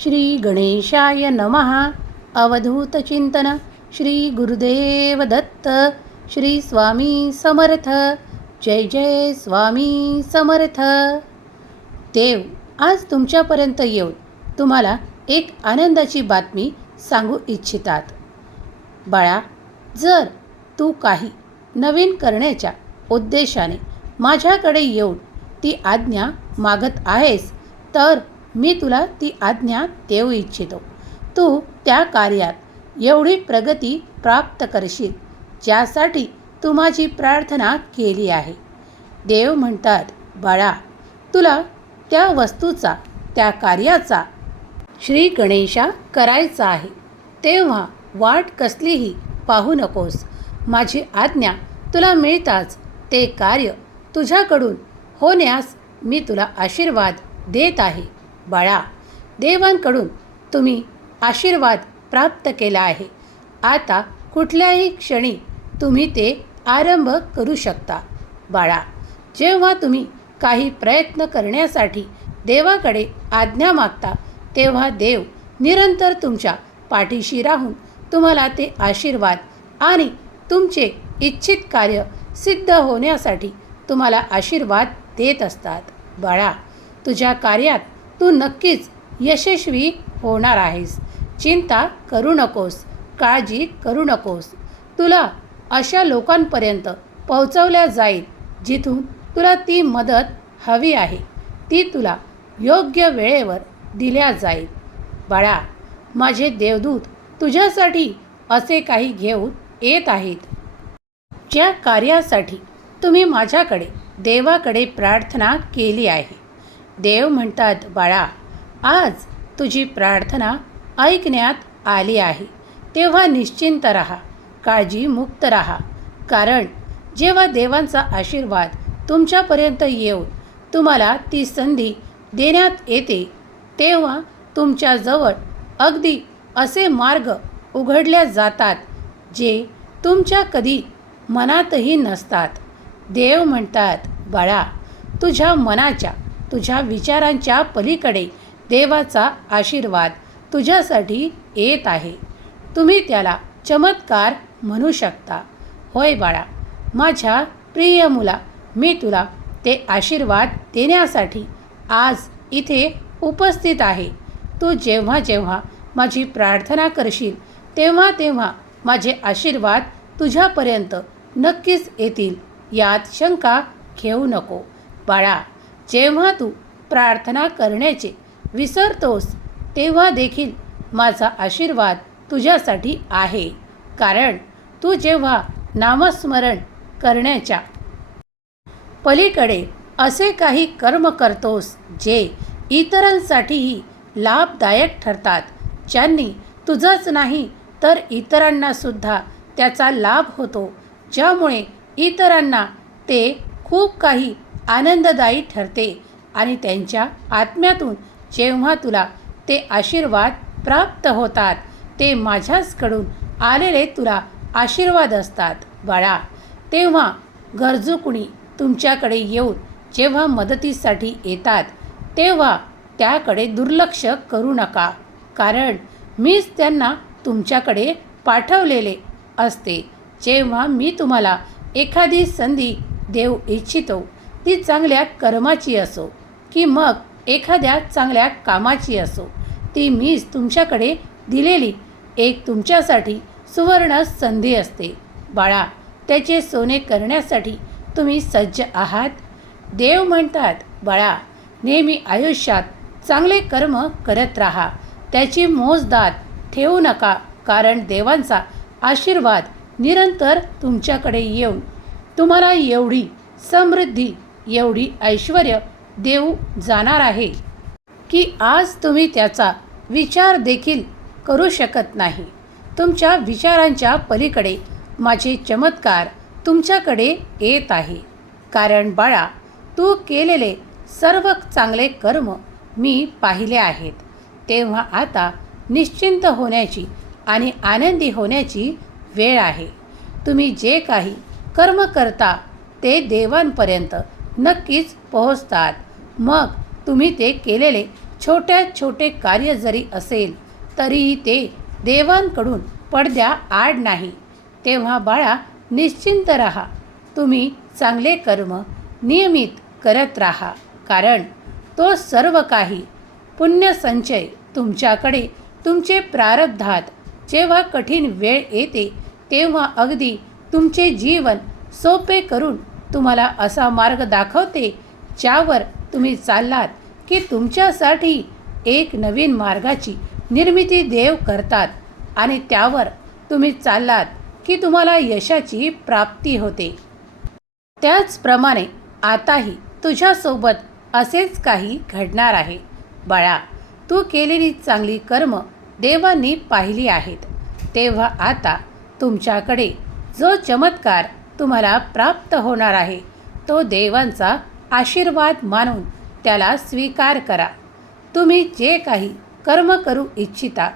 श्री गणेशाय नमः। अवधूतचिंतन श्री गुरुदेव दत्त श्री स्वामी समर्थ। जय जय स्वामी समर्थ। देव आज तुमच्यापर्यंत येऊन तुम्हाला एक आनंदाची बातमी सांगू इच्छितात. बाळा जर तू काही नवीन करण्याच्या उद्देशाने माझ्याकडे येऊन ती आज्ञा मागत आहेस तर मी तुला ती आज्ञा देऊ इच्छितो. तू त्या कार्यात एवढी प्रगती प्राप्त करशील ज्यासाठी तू माझी प्रार्थना केली आहे. देव म्हणतात बाळा तुला त्या वस्तूचा त्या कार्याचा श्री गणेशा करायचा आहे. तेव्हा वाट कसलीही पाहू नकोस. माझी आज्ञा तुला मिळताच ते कार्य तुझ्याकडून होण्यास मी तुला आशीर्वाद देत आहे. बाळा देवांकडून तुम्ही आशीर्वाद प्राप्त केला आहे. आता कुठल्याही क्षणी तुम्ही ते आरंभ करू शकता. बाळा जेव्हा तुम्ही काही प्रयत्न करण्यासाठी देवाकडे आज्ञा मागता तेव्हा देव निरंतर तुमच्या पाठीशी राहून तुम्हाला ते आशीर्वाद आणि तुमचे इच्छित कार्य सिद्ध होण्यासाठी तुम्हाला आशीर्वाद देत असतात. बाळा तुझ्या कार्यात तू नक्कीच यशस्वी होणार आहेस. चिंता करू नकोस. काळजी करू नकोस. तुला अशा लोकांपर्यंत पोहोचवल्या जाईल जिथून तुला ती मदत हवी आहे. ती तुला योग्य वेळेवर दिल्या जाईल. बाळा माझे देवदूत तुझ्यासाठी असे काही घेऊन येत आहेत. ज्या कार्यासाठी तुम्ही माझ्याकडे देवाकडे प्रार्थना केली आहे. देव म्हणतात बाळा आज तुझी प्रार्थना ऐकण्यात आली आहे. तेव्हा निश्चिंत राहा काळजीमुक्त राहा. कारण जेव्हा देवांचा आशीर्वाद तुमच्यापर्यंत येऊन तुम्हाला ती संधी देण्यात येते तेव्हा तुमच्याजवळ अगदी असे मार्ग उघडल्या जातात जे तुमच्या कधी मनातही नसतात. देव म्हणतात बाळा तुझ्या मनाच्या तुझ्या विचारांच्या पलीकडे देवाचा आशीर्वाद तुझ्यासाठी येत आहे. तुम्ही त्याला चमत्कार म्हणू शकता. होय बाळा माझ्या प्रिय मुला मी तुला ते आशीर्वाद देण्यासाठी आज इथे उपस्थित आहे. तू जेव्हा जेव्हा माझी प्रार्थना करशील तेव्हा तेव्हा माझे आशीर्वाद तुझ्यापर्यंत नक्कीच येतील. यात शंका घेऊ नको. बाळा जेव्हा तू प्रार्थना करण्याचे विसरतोस तेव्हा देखील माझा आशीर्वाद तुझ्यासाठी आहे. कारण तू जेव्हा नामस्मरण करण्याच्या पलीकडे असे काही कर्म करतोस जे इतरांसाठीही लाभदायक ठरतात ज्यांनी तुझंच नाही तर इतरांनासुद्धा त्याचा लाभ होतो ज्यामुळे इतरांना ते खूप काही आनंददायी ठरते आणि त्यांच्या आत्म्यातून जेव्हा तुला ते आशीर्वाद प्राप्त होतात ते माझ्याचकडून आलेले तुला आशीर्वाद असतात. बाळा तेव्हा गरजू कुणी तुमच्याकडे येऊन जेव्हा मदतीसाठी येतात तेव्हा त्याकडे दुर्लक्ष करू नका. कारण मीच त्यांना तुमच्याकडे पाठवलेले असते. जेव्हा मी तुम्हाला एखादी संधी देऊ इच्छितो ती चांगल्या कर्माची असो की मग एखाद्या चांगल्या कामाची असो ती मीच तुमच्याकडे दिलेली एक तुमच्यासाठी सुवर्ण संधी असते. बाळा त्याचे सोने करण्यासाठी तुम्ही सज्ज आहात. देव म्हणतात बाळा नेहमी आयुष्यात चांगले कर्म करत राहा. त्याची मोजदात ठेवू नका कारण देवांचा आशीर्वाद निरंतर तुमच्याकडे येऊन तुम्हाला एवढी समृद्धी एवढी ऐश्वर देऊ जाणार आहे की आज तुम्ही त्याचा विचार देखील करू शकत नाही. तुमच्या विचारांच्या पलीकडे माझे चमत्कार तुमच्याकडे येत आहे. कारण बाळा तू केलेले सर्व चांगले कर्म मी पाहिले आहेत. तेव्हा आता निश्चिंत होण्याची आणि आनंदी होण्याची वेळ आहे. तुम्ही जे काही कर्म करता ते देवांपर्यंत नक्कीच पोहोचतात. मग तुम्ही ते केलेले छोट्या छोटे कार्य जरी असेल तरीही ते देवांकडून पडद्या आड नाही. तेव्हा बाळा निश्चिंत राहा. तुम्ही चांगले कर्म नियमित करत राहा. कारण तो सर्व काही पुण्यसंचय तुमच्याकडे तुमचे प्रारब्धात जेव्हा कठीण वेळ येते तेव्हा अगदी तुमचे जीवन सोपे करून तुम्हाला असा मार्ग दाखवते ज्यावर तुम्ही चाललात की तुमच्यासाठी एक नवीन मार्गाची निर्मिती देव करतात आणि त्यावर तुम्ही चाललात की तुम्हाला यशाची प्राप्ती होते. त्याचप्रमाणे आताही तुझ्यासोबत असेच काही घडणार आहे. बाळा तू केलेली चांगली कर्म देवांनी पाहिली आहेत. तेव्हा आता तुमच्याकडे जो चमत्कार तुम्हाला प्राप्त होणार आहे. तो देवांचा आशीर्वाद मानून त्याला स्वीकार करा. तुम्ही जे काही कर्म करू इच्छिता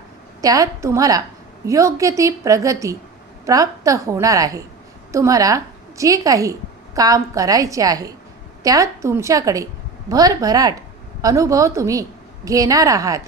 त्यात तुम्हाला योग्य ती प्रगती प्राप्त होणार आहे. तुम्हाला जे काही काम करायचे आहे त्यात तुमच्याकडे भरभराट अनुभव तुम्ही घेणार आहात.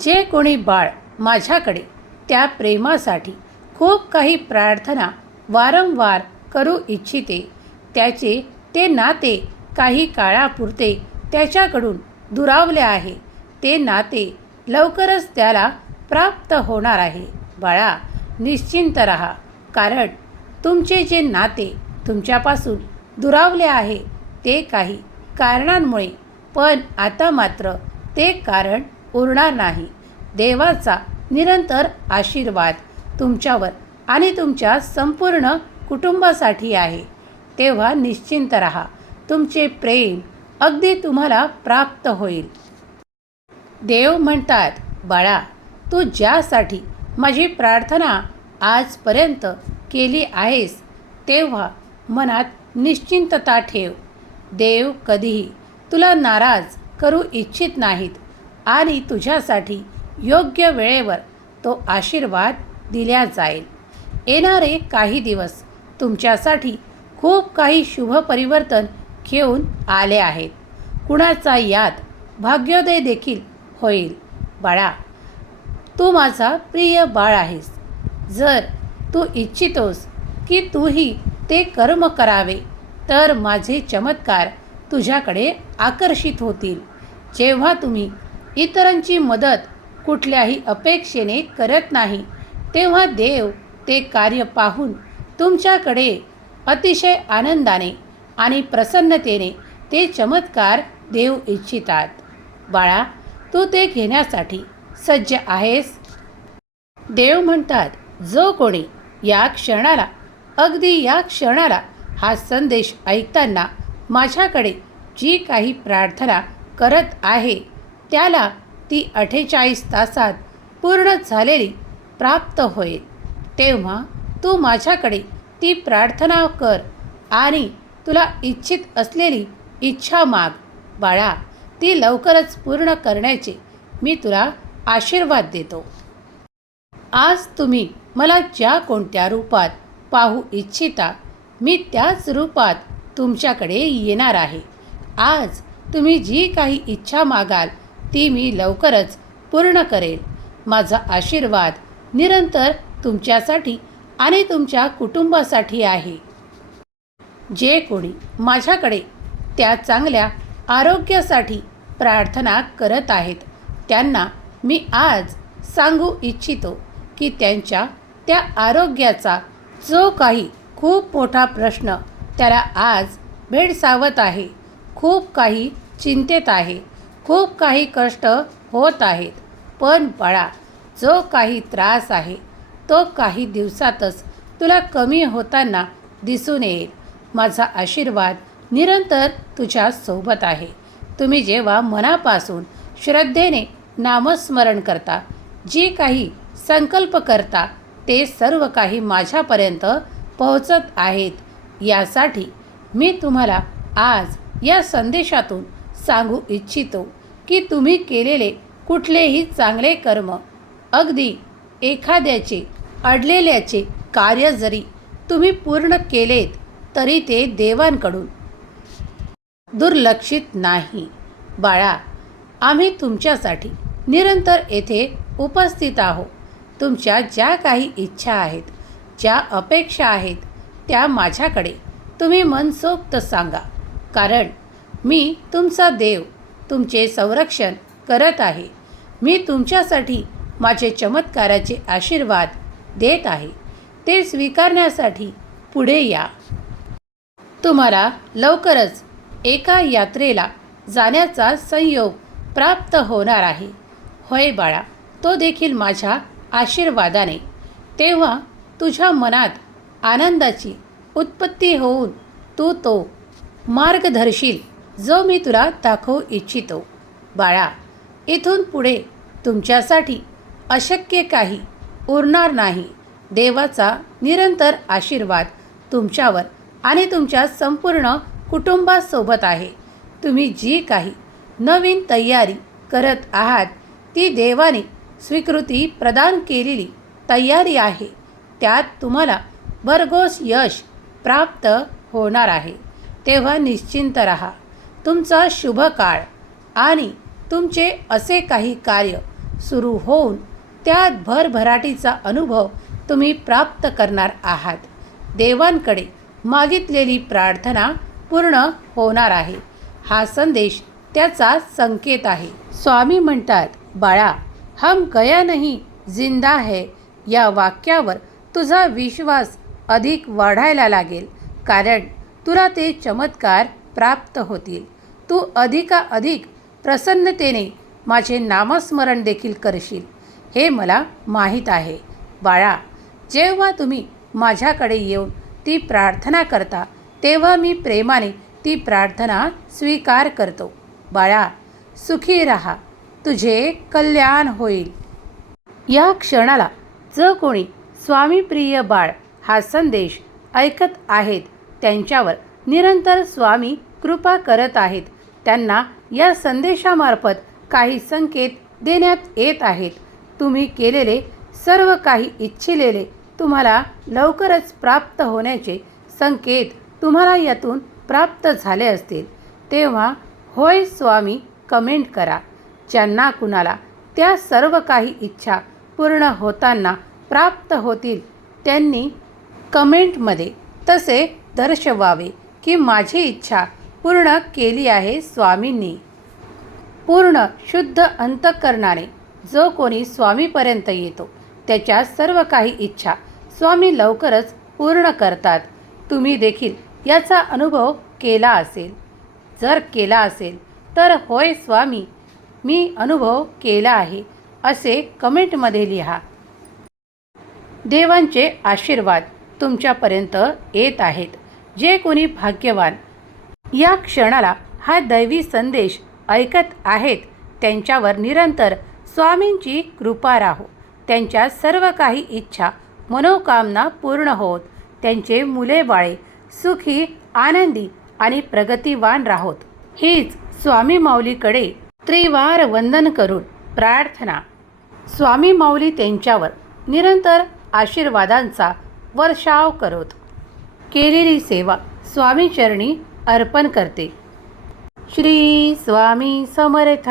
जे कोणी बाळ माझ्याकडे त्या प्रेमासाठी खूप काही प्रार्थना वारंवार करू इच्छिते. त्याचे ते नाते काही काळापुरते त्याच्याकडून दुरावले आहे. ते नाते लवकरच त्याला प्राप्त होणार आहे. बाळा निश्चिंत रहा. कारण तुमचे जे नाते तुमच्यापासून दुरावले आहे ते काही कारणांमुळे. पण आता मात्र ते कारण उरणार नाही. देवाचा निरंतर आशीर्वाद तुमच्यावर आणि तुमच्या संपूर्ण कुटुंबासाठी आहे. तेव्हा निश्चिंत रहा. तुमचे प्रेम अगदी तुम्हाला प्राप्त होईल. देव म्हणतात बाळा तू ज्यासाठी माझी प्रार्थना आजपर्यंत केली आहेस तेव्हा मनात निश्चिंतता ठेव. देव कधीही तुला नाराज करू इच्छित नाहीत आणि तुझ्यासाठी योग्य वेळेवर तो आशीर्वाद दिल्या जाईल. येणारे काही दिवस तुमच्यासाठी खूप काही शुभ परिवर्तन घेऊन आले आहेत. कुणाचा याद भाग्योदय देखील होईल. बाळा तू माझा प्रिय बाळ आहेस. जर तू इच्छितोस की तूही ते कर्म करावे तर माझे चमत्कार तुझ्याकडे आकर्षित होतील. जेव्हा तुम्ही इतरांची मदत कुठल्याही अपेक्षेने करत नाही तेव्हा देव ते कार्य पाहून तुमच्याकडे अतिशय आनंदाने आणि प्रसन्नतेने ते चमत्कार देऊ इच्छितात. बाळा तू ते घेण्यासाठी सज्ज आहेस. देव म्हणतात जो कोणी या क्षणाला अगदी या क्षणाला हा संदेश ऐकताना माझ्याकडे जी काही प्रार्थना करत आहे त्याला ती अठ्ठेचाळीस तासात पूर्ण झालेली प्राप्त होईल. तेव्हा तू माझ्याकडे ती प्रार्थना कर आणि तुला इच्छित असलेली इच्छा माग. बाळा ती लवकरच पूर्ण करण्याचे मी तुला आशीर्वाद देतो. आज तुम्ही मला ज्या कोणत्या रूपात पाहू इच्छिता मी त्याच रूपात तुमच्याकडे येणार आहे. आज तुम्ही जी काही इच्छा मागाल ती मी लवकरच पूर्ण करेल. माझा आशीर्वाद निरंतर तुमच्यासाठी आणि तुमच्या कुटुंबासाठी आहे. जे कोणी माझ्याकडे त्या चांगल्या आरोग्यासाठी प्रार्थना करत आहेत त्यांना मी आज सांगू इच्छितो की त्यांच्या त्या आरोग्याचा जो काही खूप मोठा प्रश्न त्याला आज भेडसावत आहे खूप काही चिंतेत आहे खूप काही कष्ट होत आहेत पण बाळा जो काही त्रास आहे तो काही दिवसातच तुला कमी होताना दिसून येईल. माझा आशीर्वाद निरंतर तुझ्या सोबत आहे. तुम्ही जेव्हा मनापासून श्रद्धेने नामस्मरण करता जी काही संकल्प करता ते सर्व काही माझ्यापर्यंत पोहोचत आहेत. यासाठी मी तुम्हाला आज या संदेशातून सांगू इच्छितो की तुम्ही केलेले कुठलेही चांगले कर्म अगदी एखाद्याचे अडलेल्याचे कार्य जरी तुम्ही पूर्ण केलेत तरी ते देवांकडून. दुर्लक्षित नाही. बाळा आम्ही तुमच्यासाठी निरंतर येथे उपस्थित आहोत. तुमच्या ज्या काही इच्छा आहेत ज्या अपेक्षा आहेत त्या माझ्याकडे तुम्ही मनसोक्त सांगा. कारण मी तुमचा देव तुमचे संरक्षण करत आहे. मी तुमच्यासाठी माझे चमत्काराचे आशीर्वाद देत आहे. ते स्वीकारण्यासाठी पुढे या. तुम्हाला लवकरच एका यात्रेला जाण्याचा संयोग प्राप्त होणार आहे. होय बाळा तो देखील माझ्या आशीर्वादाने. तेव्हा तुझ्या मनात आनंदाची उत्पत्ती होऊन तू तो मार्ग धरशील जो मी तुला दाखवू इच्छितो. बाळा इथून पुढे तुमच्यासाठी अशक्य काही उरणार नाही. देवाचा निरंतर आशीर्वाद तुमच्यावर आणि तुमच्या संपूर्ण कुटुंबासोबत आहे. तुम्ही जी काही नवीन तयारी करत आहात ती देवाने स्वीकृती प्रदान केलेली तयारी आहे. त्यात तुम्हाला भरघोस यश प्राप्त होणार आहे. तेव्हा निश्चिंत राहा. तुमचा शुभ काळ आणि तुमचे असे काही कार्य सुरू होऊन त्यात भरभराटीचा अनुभव तुम्ही प्राप्त करणार आहात. देवांकडे मागितलेली प्रार्थना पूर्ण होणार आहे. हा संदेश त्याचा संकेत आहे. स्वामी म्हणतात बाळा हम गया नाही जिंदा है. या वाक्यावर तुझा विश्वास अधिक वाढायला लागेल. कारण तुला ते चमत्कार प्राप्त होतील. तू अधिकाधिक प्रसन्नतेने माझे नामस्मरण देखील करशील. हे मला माहीत आहे. बाळा जेव्हा तुम्ही माझ्याकडे येऊन ती प्रार्थना करता तेव्हा मी प्रेमाने ती प्रार्थना स्वीकार करतो. बाळा सुखी राहा. तुझे कल्याण होईल. या क्षणाला जो कोणी स्वामीप्रिय बाळ हा संदेश ऐकत आहेत त्यांच्यावर निरंतर स्वामी कृपा करत आहेत त्यांना या संदेशामार्फत काही संकेत देण्यात येत आहेत. तुम्ही केलेले सर्व काही इच्छिलेले तुम्हाला लवकरच प्राप्त होण्याचे संकेत तुम्हाला यातून प्राप्त झाले असतील. तेव्हा होय स्वामी कमेंट करा. ज्यांना कुणाला त्या सर्व काही इच्छा पूर्ण होताना प्राप्त होतील त्यांनी कमेंटमध्ये तसे दर्शवावे की माझी इच्छा पूर्ण केली आहे स्वामींनी. पूर्ण शुद्ध अंतकरणाने जो कोणी स्वामीपर्यंत येतो त्याच्या सर्व काही इच्छा स्वामी लवकरच पूर्ण करतात. तुम्ही देखील याचा अनुभव केला असेल. जर केला असेल तर होय स्वामी मी अनुभव केला आहे असे कमेंटमध्ये लिहा. देवांचे आशीर्वाद तुमच्यापर्यंत येत आहेत. जे कोणी भाग्यवान या क्षणाला हा दैवी संदेश ऐकत आहेत त्यांच्यावर निरंतर स्वामींची कृपा राहो. त्यांच्या सर्व काही इच्छा मनोकामना पूर्ण होत. त्यांचे मुले बाळे सुखी आनंदी आणि प्रगतिवान राहोत. हीच स्वामी माऊलीकडे त्रिवार वंदन करून प्रार्थना. स्वामी माऊली त्यांच्यावर निरंतर आशीर्वादांचा वर्षाव करत. केलेली सेवा स्वामीचरणी अर्पण करते. श्री स्वामी समर्थ.